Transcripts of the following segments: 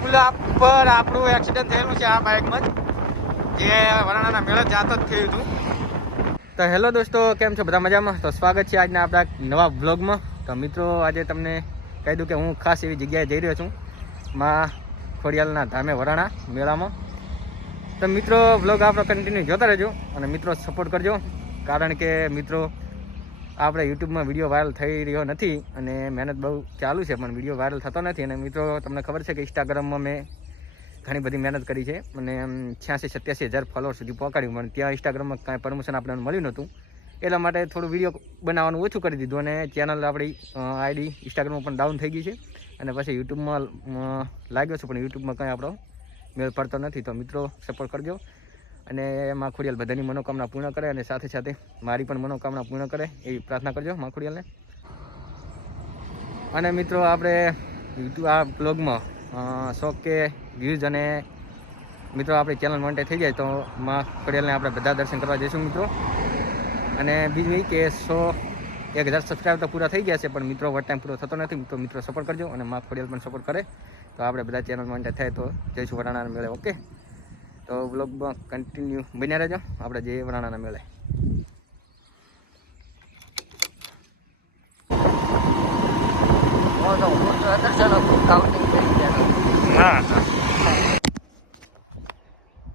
પુલા પર આપણું એક્સિડન્ટ થયેલું છે આ બાઇકમાં જ, જે વરાણાના મેળે જાતો જ થયું હતું. તો હેલો દોસ્તો, કેમ છો બધા મજામાં? તો સ્વાગત છે આજના આપણા નવા વ્લોગમાં. તો મિત્રો, આજે તમને કહી દઉં કે હું ખાસ એવી જગ્યાએ જઈ રહ્યો છું, માં ખોડિયાલના ધામે વરાણા મેળામાં. તો મિત્રો, વ્લોગ આપણો કન્ટિન્યુ જોતા રહેજો અને મિત્રો સપોર્ટ કરજો, કારણ કે મિત્રો આપણે યુટ્યુબમાં વિડીયો વાયરલ થઈ રહ્યો નથી અને મહેનત બહુ ચાલુ છે, પણ વિડીયો વાયરલ થતો નથી. અને મિત્રો, તમને ખબર છે કે ઇન્સ્ટાગ્રામમાં મેં ઘણી બધી મહેનત કરી છે અને 86-87 હજાર ફોલોઅર સુધી પહોંચાડ્યું, પણ ત્યાં ઇન્સ્ટાગ્રામમાં કાંઈ પરમિશન આપણને મળ્યું નહોતું. એટલા માટે થોડું વિડીયો બનાવવાનું ઓછું કરી દીધું અને ચેનલ આપણી આઈડી ઇન્સ્ટાગ્રામમાં પણ ડાઉન થઈ ગઈ છે. અને પછી યુટ્યુબમાં લાગ્યો છે, પણ યુટ્યુબમાં કંઈ આપણો મેળ પડતો નથી. તો મિત્રો સપોર્ટ કરજો અને માં ખોડિયાલ બધાની મનોકામના પૂર્ણ કરે અને સાથે સાથે મારી પણ મનોકામના પૂર્ણ કરે એવી પ્રાર્થના કરજો માં ખોડિયાલને. અને મિત્રો, આપણે યુટ્યુબ આ બ્લોગમાં 100 કે વ્યૂઝ અને મિત્રો આપણી ચેનલ મોનેટાઈઝ થઈ જાય તો માં ખોડિયાલને આપણે બધા દર્શન કરવા જઈશું મિત્રો. અને બીજું એ કે 1,000 સબસ્ક્રાઈબ તો પૂરા થઈ ગયા છે, પણ મિત્રો વટ ટાઈમ પૂરો થતો નથી. તો મિત્રો સપોર્ટ કરજો અને માં ખોડિયાલ પણ સપોર્ટ કરે તો આપણે બધા ચેનલ મોનેટાઈઝ થાય તો જઈશું વરાણાના મેળે. ઓકે, તો બ્લોગમાં કન્ટિન્યુ બન્યા રહેજો, આપણે જઈએ વરાણાના મેળે. હા,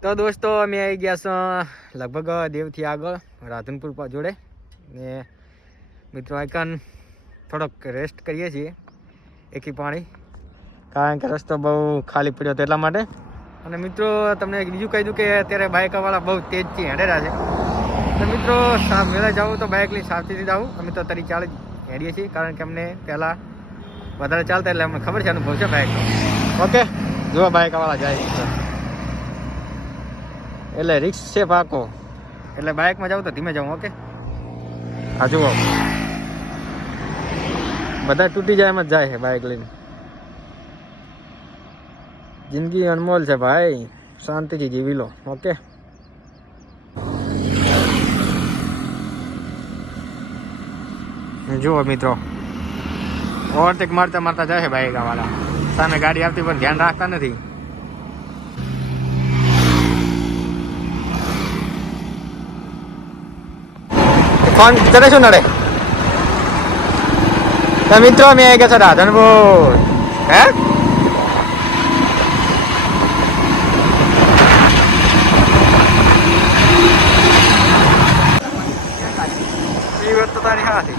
તો દોસ્તો અમે આવી ગયા છો લગભગ દેવથી આગળ રાધનપુર જોડે ને મિત્રો આઈકન થોડોક રેસ્ટ કરીએ છીએ એકી પાણી, કારણ કે રસ્તો બહુ ખાલી પડ્યો હતો એટલા માટે. અને મિત્રો, તમને બીજું કહી દઉં કે અત્યારે બાઇકવાળા બહુ તેજથી હેડેરા છે. તો મિત્રો, મેળે જાઉં તો બાઇક લઈને સાવચેતી જાઉં. અમે તો તરી ચાલે હેડીએ છીએ, કારણ કે અમને પહેલાં વધારે ચાલતા એટલે અમને ખબર છે, અનુભવ છે બાઇકનો. ઓકે, જુઓ બાઇકવાળા જાય એટલે રિક્સ છે પાકો, એટલે બાઇકમાં જાઉં તો ધીમે જાઉં. ઓકે, હા જુઓ બધા તૂટી જાય એમ જ જાય છે બાઇક લઈને. જિંદગી અનમોલ છે ભાઈ, શાંતિથી જીવી લો. ઓકે, જુઓ મિત્રો, ઓવરટેક મારતા મારતા જાય છે બાઇક વાળા. સામે ગાડી આવતી પણ ધ્યાન રાખતા નથી. ફોન કરે શું નડે? તો મિત્રો, અમે આવી ગયા છે રાધનપુર. હે, તો તારી હાથી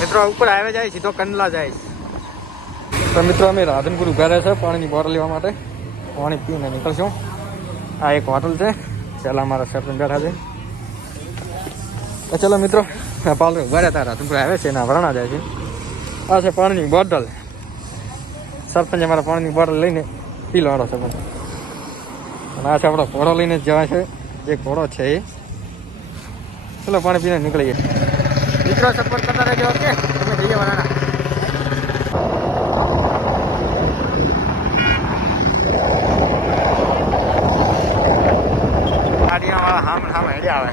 મિત્રો ઉપર હાઈવે જાય, સીધો કંડલા જાય. તો મિત્રો, અમે રાધનપુર ઉભા રહ્યા છે પાણીની બોટલ લેવા માટે. પાણી પીને નીકળશું. આ એક હોટલ છે, પહેલાં અમારા સરપંચ બેઠા છે. તો ચલો મિત્રો, પાલ ઉભા રહ્યા હતા રાધનપુર હાઈવે છે, એના વરાણા જાય છે. આ છે પાણીની બોટલ. સરપંચ અમારા પાણીની બોટલ લઈને પી લો સરપંચ. અને આ છે આપણો ઘોડો લઈને જ જવા છે, જે ઘોડો છે એ. ચલો પાણી પીને નીકળીએ મિત્રો. સપોર્ટ કરતા રહેજો. ઓકે, તમે જઈએ વરાણા. ગાડીમાં હામ હેડે આવે.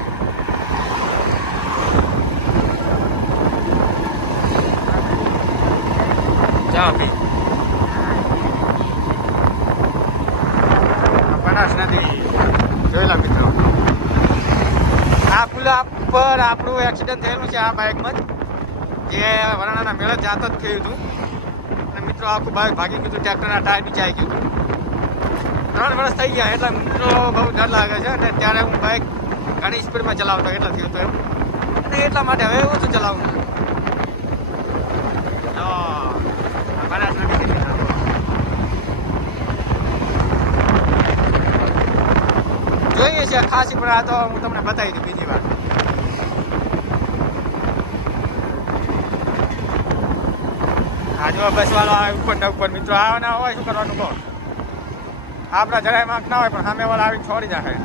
જાઓ પી બનાસ નદી જોયેલા મિત્રો. આ પુલા પર આપણું એક્સિડન્ટ થયેલું છે આ બાઇકમાં જ, જે વરાણાના મેળે જાતો જ થયું હતું. અને મિત્રો આખું બાઇક ભાગી ગયું હતું, ટ્રેક્ટરના ટાયર નીચે આવી ગયું હતું. 3 વર્ષ થઈ ગયા એટલે મિત્રો બહુ ડર લાગે છે. અને ત્યારે હું બાઇક ઘણી સ્પીડમાં ચલાવતો એટલે થયું હતું એમ, અને એટલા માટે હવે ઓછું ચલાવું. બનાસ નદી જોઈએ છે ખાસી, પણ આ તો હું તમને બતાવી દઉં બીજી વાર. આ જો બસ વાળા ઉપર ને ઉપર મિત્રો આવવાના હોય, શું કરવાનું કહો? આપણા જરાય માર્ક ના હોય, પણ સામે વાળા આવી છોડી જાય.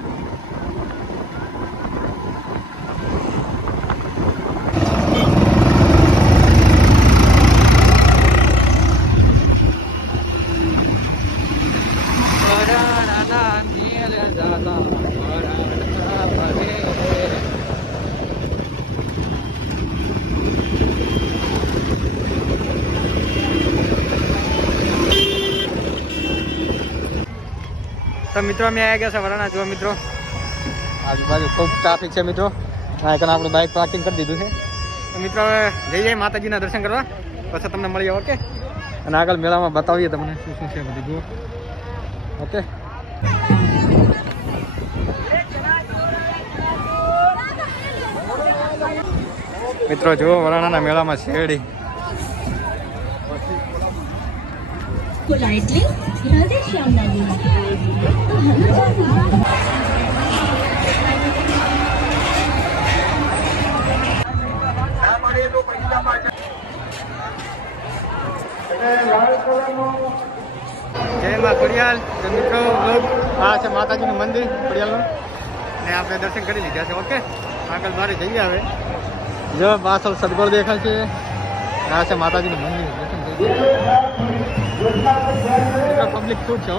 મિત્રો અમે આવી ગયા છે વરાણા. જો મિત્રો આજુબાજુ ખૂબ ટ્રાફિક છે મિત્રો. હા કારણ આપણું બાઇક પાર્કિંગ કરી દીધું છે. તો મિત્રો હવે જઈએ માતાજીના દર્શન કરવા, પછી તમને મળીએ. ઓકે, અને આગળ મેળામાં બતાવીએ તમને શું શું છે બધું. જુઓ. ઓકે મિત્રો, જુઓ વરાણાના મેળામાં શેરડી. Politely, Radhe Shyam Nagi. જય માં ખોડિયાલ. તો મિત્રો લોક આ છે માતાજીનું મંદિર ખોડિયાલનું, ને આપણે દર્શન કરી લીધા છે. ઓકે, આગળ બારે જઈએ. હવે જો પાછળ સદગોળ દેખાય છે, આ છે માતાજીનું મંદિર. દર્શન થઈ ગયા. પબ્લિક ખૂબ છે.